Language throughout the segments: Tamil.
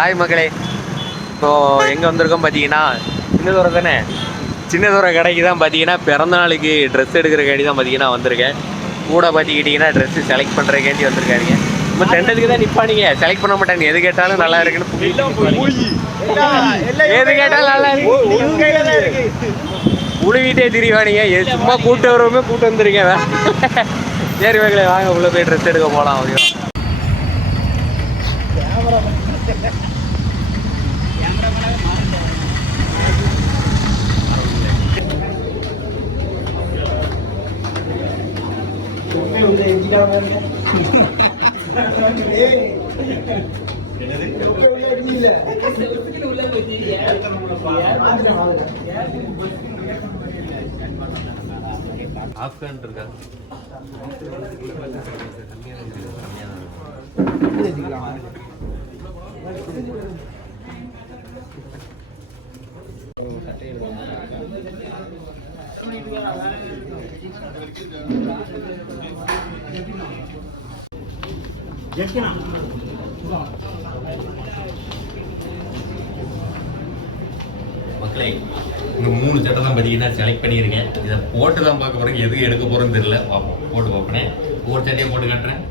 ஹாய் மக்களே, இப்போது எங்கே வந்திருக்கோம் பார்த்தீங்கன்னா சின்னதூரம் தானே, சின்னதூரம் கடைக்கு தான் பார்த்தீங்கன்னா பிறந்தநாளுக்கு ட்ரெஸ் எடுக்கிற கடைக்கு தான் பார்த்தீங்கன்னா வந்திருக்கேன். கூட பார்த்துக்கிட்டிங்கன்னா ட்ரெஸ்ஸு செலக்ட் பண்ணுறதுக்காண்டி வந்திருக்காருங்க. இப்போ டெண்டலுக்கு தான் நிற்பானுங்க, செலக்ட் பண்ண மாட்டாங்க. எது கேட்டாலும் நல்லா இருக்குன்னு எது கேட்டாலும் நல்லா இருக்கு உழுவிட்டே திரிவானுங்க. சும்மா கூட்டு வரவுமே கூட்டு வந்துருக்கேன். சரி மக்களே, வாங்க உள்ளே போய் ட்ரெஸ் எடுக்க போகலாம். அப்படியே ஆப்கான் இருக்கா மக்களே, இன்னும் 3 சட்டை தான் பார்த்தீங்கன்னா செலக்ட் பண்ணியிருக்கேன். இதை போட்டு தான் பார்க்க போகிறேன். எதுக்கு எடுக்க போகிறேன்னு தெரியல. பார்ப்போம், போட்டு பார்ப்பேன். ஒரு சட்டையை போட்டு காட்டுறேன்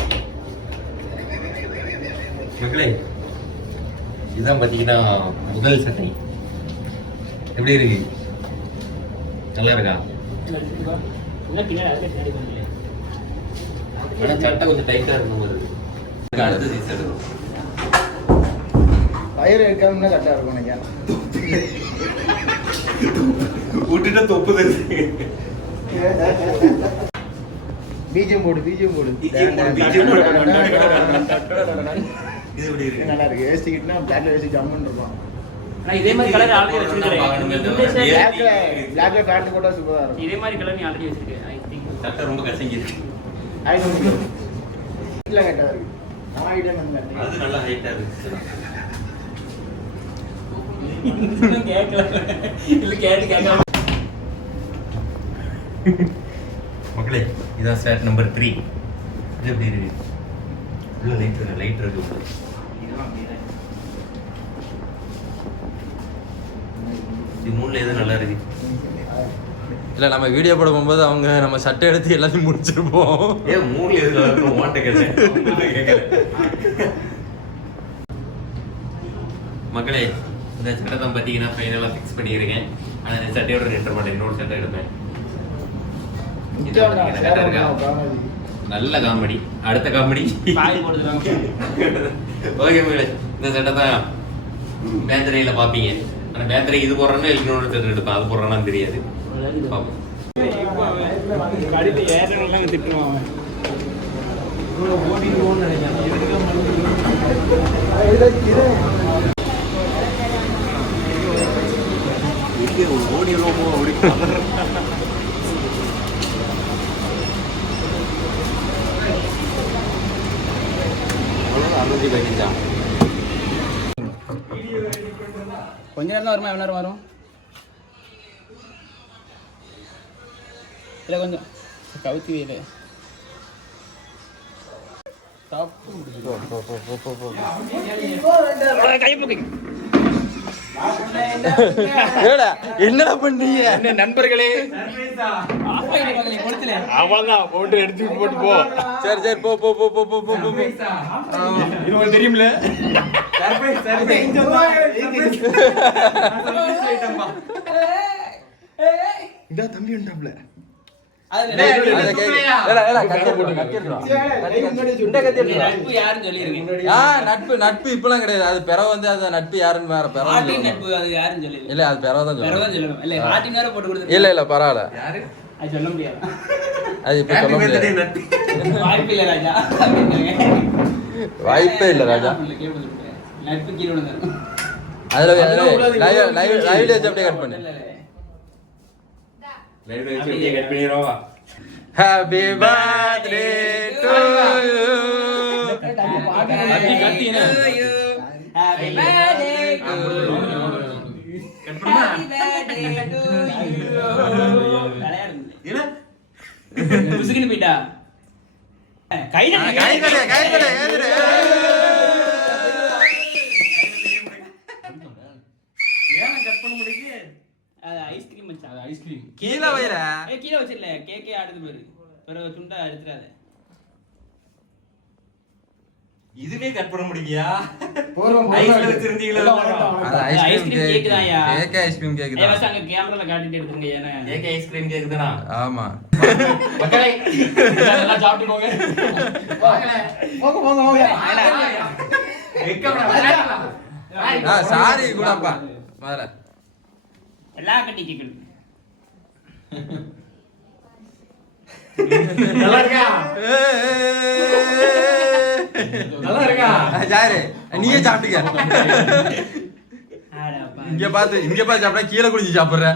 மக்களே. இதுதான் பார்த்தீங்கன்னா முதல் சட்டை. எப்படி இருக்கு? நல்லா இருக்கா? ஆனால் சட்டை கொஞ்சம் டைட்டாக இருக்கணும். வருது அடுத்த சீஸ் எடுக்கணும். பயிர் எடுக்காம கரெக்டாக இருக்கும் நினைக்கிறேன். விட்டுட்டு தொப்புது. பிஜிஎம் போடு, பிஜிஎம் போடு. இது எப்படி இருக்கு? நல்லா இருக்கு. வேஸ்ட் கிட்னா பிளாக்ல வேஸ்ட் ஜம்முன்னு இருக்கும். நான் இதே மாதிரி கலர் ஆல்ரெடி வச்சிருக்கேன். பிளாக்ல பேண்ட் போட்டா சூப்பரா இருக்கும். இதே மாதிரி கலர் நீ ஆல்ரெடி வச்சிருக்கேன். ஐ திங்க் சட்டை ரொம்ப கசங்கி இருக்கு. இல்ல கரெக்டா இருக்கு. நான் ஐடியா பண்ணல. அது நல்லா ஹைட்டா இருக்கு. கேட்கல இல்ல கேட்கல. மக்களே, இதான் ஷர்ட் நம்பர் 3. இது எப்படி இருக்கு? உள்ள லைட் இருக்கு. இது மூணுல எது நல்லா இருக்கு? இல்லை, நம்ம வீடியோ போட போகும்போது அவங்க நம்ம சட்டை எடுத்து எல்லாத்தையும் முடிச்சிருப்போம். மூணுல எது நல்லா இருக்கு? ஓட்ட கேட்கல. மக்களே, இந்த சட்டை தான் பார்த்தீங்கன்னா ஃபைனலாக ஃபிக்ஸ் பண்ணியிருக்கேன். ஆனால் இந்த சட்டையோட நிறுத்த மாட்டேன். இன்னொரு சட்டை எடுப்பேன். நல்ல காமெடி. அடுத்த காமெடி. ஓகே மக்களே, இந்த சட்டை தான் பேந்தரையில் பார்ப்பீங்க. ஆனால் பேந்தரை இது போடுறேன்னா இன்னொரு சட்டை எடுப்பேன். அது போடுறான்னு தெரியாது. பார்ப்போம். கொஞ்ச நேரம் தான் வருமா? எவ்வளோ நேரம் வரும்? இல்லை கொஞ்சம் கவுத்தி வேலை என்னடா பண்ணீங்க? என்ன நண்பர்களே, அவ்வளவுதான் போட்டு எடுத்து போட்டு போ. சரி சரி, போ போ போ போ போ போ போ. இது உங்களுக்கு தெரியும்ல? இந்த தம்பி உண்டாம்ல. நட்பு இப்பெல்லாம் கிடையாது. அது பிறகு வந்து அது நட்பு யாருன்னு வேற பிறகு இல்ல, அது பிறகுதான் சொல்லணும். இல்ல இல்ல பரவாயில்ல, சொல்ல முடியாது. அது இப்ப சொல்ல முடியாது. வாய்ப்பே இல்ல ராஜா. நட்பு கீழே அதுல லைவ்ல வச்சு அப்படியே கட் பண்ணு. லைவ்ல வச்சு அப்படியே cut பண்ணிரோவா. Happy birthday to you. Happy birthday to you. Happy birthday to you. முசுகின்னு போயிட்டா. கை ஐஸ்கிரீம் மச்சான். ஐஸ்கிரீம் கீழே வைர கீழே வச்சிடல, கேக்கே ஆடுது பாரு. பிறகு துண்டா எடுத்துறாத. இதுவே கட் பண்ண முடியா? போறோம் ஐஸ்ல வச்சிருந்தீங்களா? அது ஐஸ்கிரீம் கேக் தான்யா. கேக் ஐஸ்கிரீம் கேக் ஏய் தான். வச அங்க கேமரால காட்டிட்டு எடுத்துங்க ஏனா. கேக் ஐஸ்கிரீம் கேக் தானா? ஆமா. மக்களே எல்லாம் சாப்பிட்டு போங்க. போங்க போங்க போங்க. சாரி கூடப்பா முதல்ல. எல்லாம் கட்டி கேக்குது. நல்லா இருக்கா? நல்லா இருக்கா? யாரு நீயே சாப்பிட்டுக்க. ஆடாப்பா. இங்க பார்த்து சாப்பிட்டா கீழே குடிச்சு சாப்பிடுற.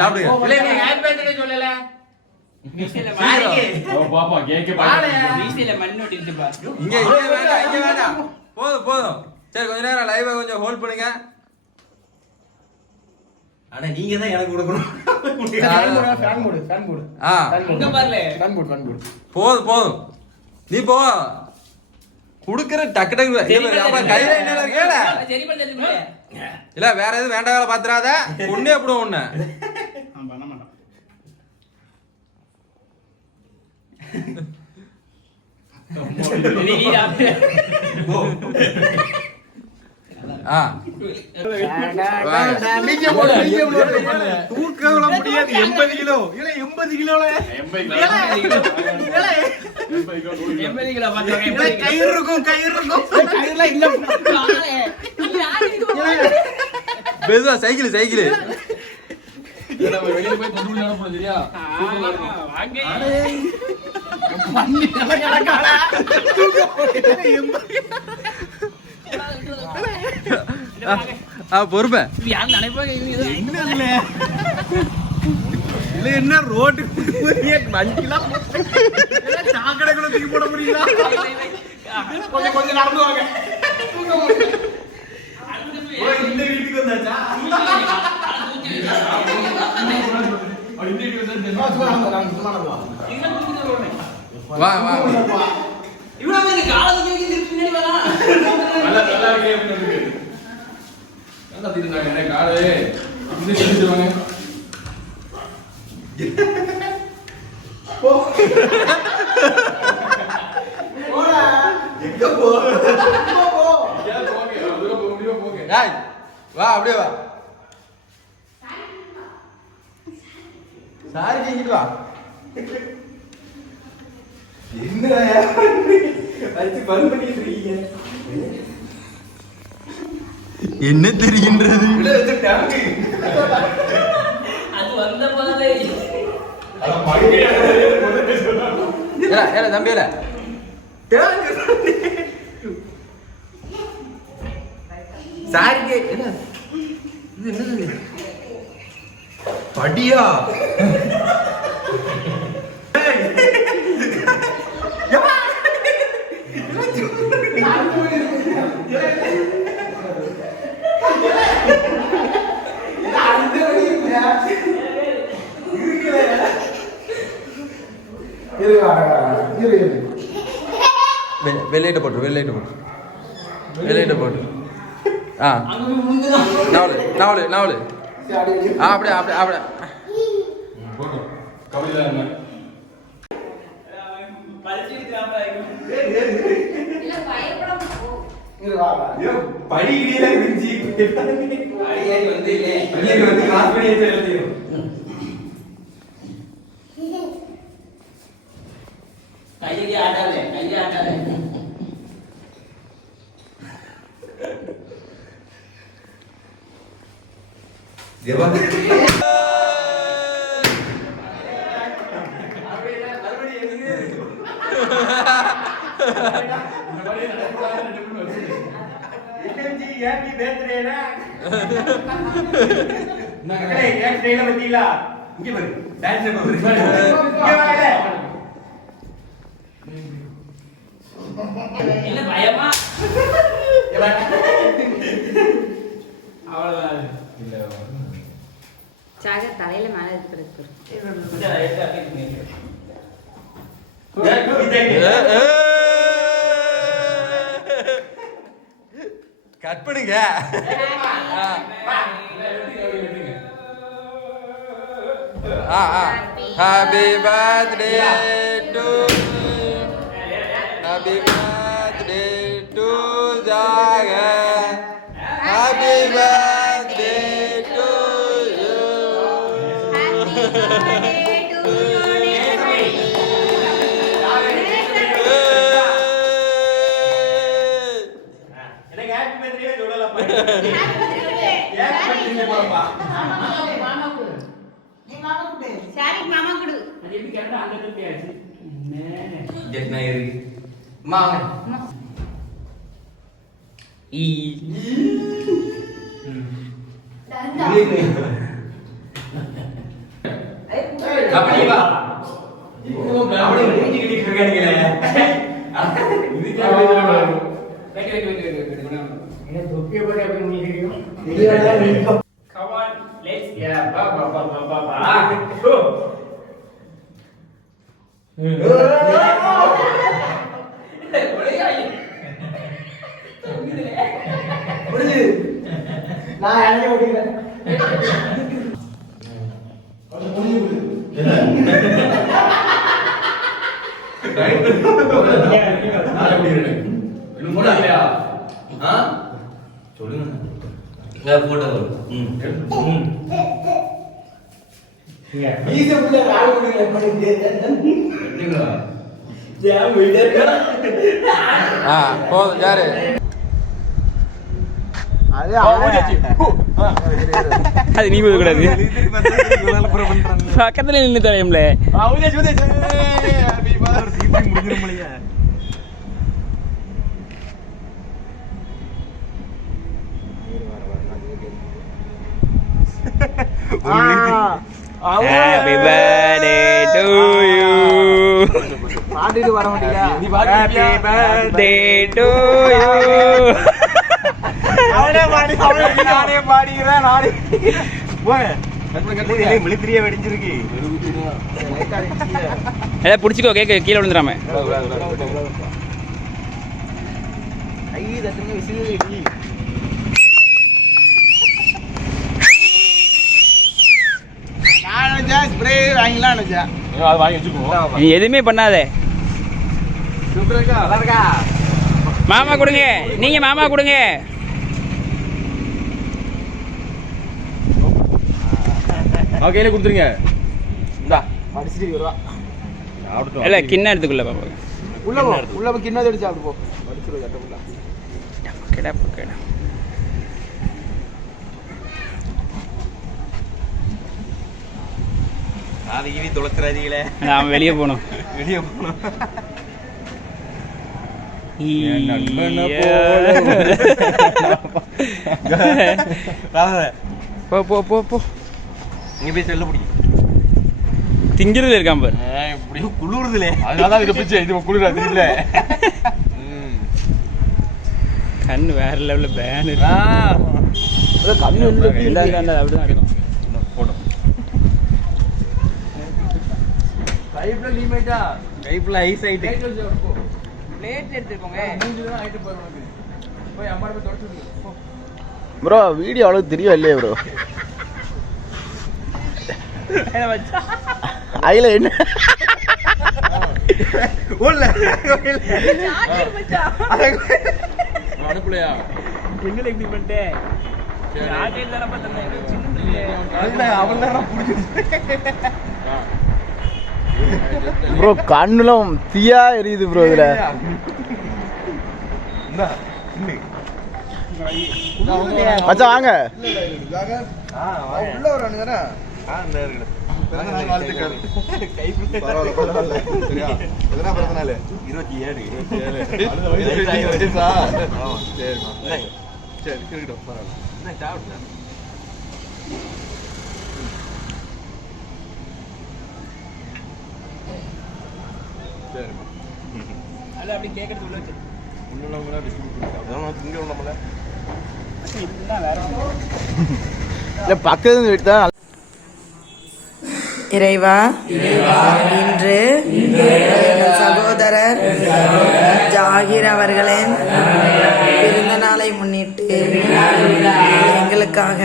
சாப்பிடுங்க. இல்ல நீ ஹேப்பி பர்த்டே சொல்லல. மீசையில சாரிக்கு. பாப்பா கேக்க மீசையில மண்ணு ஒட்டிட்டு பா. இங்க வேண்டாம். போதும். சரி கொஞ்ச நேரம் லைவ் கொஞ்சம் ஹோல்ட் பண்ணுங்க. ஆனா நீங்க தான் எனக்கு கொடுக்கணும். ஃபேன் மூடு இங்க பாருல. ஃபேன் மூடு போதும். நீ போ. குடுக்குற டக்கு அப்ப கையில என்ன கேள. சரி பண்ணி தருங்க. இல்ல வேற எதுவும் வேண்டாம் வேலை பாத்துறாத. கொன்னே போடும் உன்னை. பண்ண மாட்டோம். ஆ தூக்கல முடியாது 80 கிலோ இல்ல 80 கிலோல 80 கிலோ பாத்துங்க. கயிறு இருக்கும் கயிறுல இல்ல பெருசா சைக்கிள் நம்ம வெளிய போய் கொண்டு வந்து நடப்போம் சரியா வாங்க. பண்ணி நடக்கடா பொறுப்ப யார் நினைப்பாங்க இது இல்ல என்ன ரோட்டு வண்டிலாம் சாக்கடைக்குள்ள தூக்கி போட முடியல கொஞ்சம் நடந்துவாங்க இந்த வீட்டுக்கு வந்தாச்சா வா இவ்வளவு காலத்துக்கு பின்னாடி வரா. நல்லா இருக்கே நல்லா தீர்ந்தாங்க என்ன காலே இது செஞ்சுவாங்க எங்க போ வா அப்படியே வா. சாரி கேக்கிட்டு வா. என்னடா அடிச்சு பல் பண்ணிட்டு இருக்கீங்க என்ன தெரிகின்றது? அது வந்த போதே தம்பியில சாரி கேக் என்ன? இது என்னது? படியா? வெள்ளையிட்ட போட்டு ஆ நாவலு அப்படியே கவலையில என்ன படிக்கிறீங்களா இருந்துச்சு வந்து கிளாஸ் பண்ணி வச்சு கையை ஆட்டாதே தேவா ஹேப்பி பர்த்டேடா மக்களே பர்த்டேல பத்திங்களா இங்க பாரு டான்ஸ் பாரு இங்க வாங்க இல்ல பயமா அவ்வளவுதான் இல்ல சாக தலையில மேல இருக்கிறது கட் பண்ணுங்க. Happy birthday to Happy birthday to Jagan. Happy birthday to you. எனக்கு ஹாப்பி பர்த்டே சொல்லலப்பா. ஹாப்பி பர்த்டே போறப்பா. சாரிக்கு மாமா கொடு. அது எப்படி கேட்டா அங்க திருப்பியாச்சு. Just naik. Mang. அப்படி வா. அப்படி மூஞ்சி கட்டிட்டு இருக்கானுங்களே. இதுக்கு எனக்கு தொப்பியை போட்டு எப்படி முடிக்கிறீங்க? Come on, let's yeah. Ba. நான் இறங்கி ஓடிக்கிறேன். அது முடிஞ்சு போதும் யாரு அது நீ போக கூடாது. பக்கத்துல நின்னு தரையும்ல. Happy birthday to you. பாடிட்டு வர மாட்டீங்களா? Happy birthday to you. நானே பாடிக்கிறேன் நானே. போங்க. மிலிட்டரியா வெடிஞ்சிருக்கு. ஏய் புடிச்சுக்கோ கேக்க கீழ விழுந்துறாம. ஐ தட்டுங்க விசில். ஸ்ப்ரே வாங்கிலாம் நினைச்சேன். அது வாங்கி வச்சுக்கோ. நீ எதுவுமே பண்ணாதே. நல்லா இருக்கா? மாமா கொடுங்க. நீங்க மாமா கொடுங்க. கையில கொடுத்துருங்க. இந்தா அடிச்சிட்டு வருவா. இல்ல கிண்ண எடுத்துக்குள்ள பாப்பா. உள்ள போய் கிண்ணத்தை அடிச்சு சாப்பிட்டு போ. அடிச்சிரு கட்டப்புள்ள. பக்கடா. அது ஈவி தொலைச்சிராதீங்களே. நான் வெளிய போணும். போ. இங்க போய் செல்ல பிடிக்கும். திங்கிறதுல இருக்கான் பாரு. இப்படி குளிருதுலே. அதனால இத பிச்சை இது குளிரா தெரியல. கண்ணு வேற லெவல்ல பேன் அது கண்ணு இல்ல. எல்லா கண்ணு அப்படிதான் இருக்கும். போடு. லைவ்ல லீமேட்டா. கைப்புல ஐஸ் ஆயிட்டு. பிளேட் எடுத்துக்கோங்க. மூஞ்சில ஆயிட்டு போற உனக்கு. போய் அம்மா கிட்ட தொடச்சு விடு. ப்ரோ வீடியோ அவ்வளவு தெரியும் இல்லையா ப்ரோ? என்ன மச்சா? ஐல என்ன? ஓல்ல. சாக்கி மச்சா. அனுப்புலையா? எங்களை இப்படி பண்ணிட்டே. ராஜே தான பார்த்தேன். சின்ன பிள்ளை. அல்ல அவளெல்லாம் புடிச்சிட்டு. ப்ரோ கண்ணுலாம் தீயா எரியுது ப்ரோ இதுல. இந்தா இன்னி. மச்சான் வாங்க. உள்ள வரானுங்கடா. இந்த இருக்கு. பிறந்த நாள் வாழ்த்துக்கள். கைப்புல பரவாயில்ல. சரியா? எதனா பிறந்த நாள்? 27. வயசா? ஆமா. சரிமா. இல்லங்க. சரி இருக்கட்டும். பரவாயில்ல. என்ன சாப்பிடுங்க. சரிமா. அத அப்படி கேக்குறது உள்ள வச்சு. உள்ளவங்கள டிஸ்ட்ரிபியூட் பண்ணி அதான் திங்க உள்ளமல. இதுதான் வேற. இல்ல பக்கத்துல வீட்டு தான். இறைவா இன்று எங்கள் சகோதரர் ஜாகிர் அவர்களின் பிறந்த நாளை முன்னிட்டு எங்களுக்காக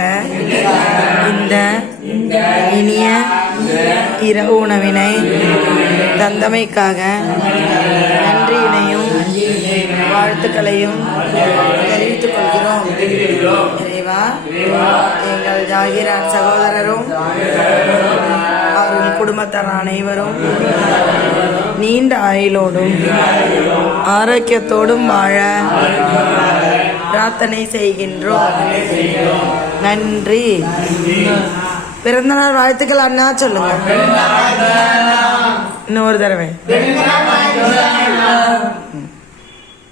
இந்த இனிய இரவு உணவினை தந்தமைக்காக நன்றியினையும் வாழ்த்துக்களையும் தெரிவித்துக் கொள்கிறோம். இறைவா, எங்கள் ஜாகிரான் சகோதரரும் அவர்கள் குடும்பத்தார் அனைவரும் நீண்ட ஆயுளோடும் ஆரோக்கியத்தோடும் வாழ பிரார்த்தனை செய்கின்றோம். நன்றி. பிறந்தநாள் வாழ்த்துக்கள் அண்ணா சொல்லுங்க. இன்னொரு தடவை.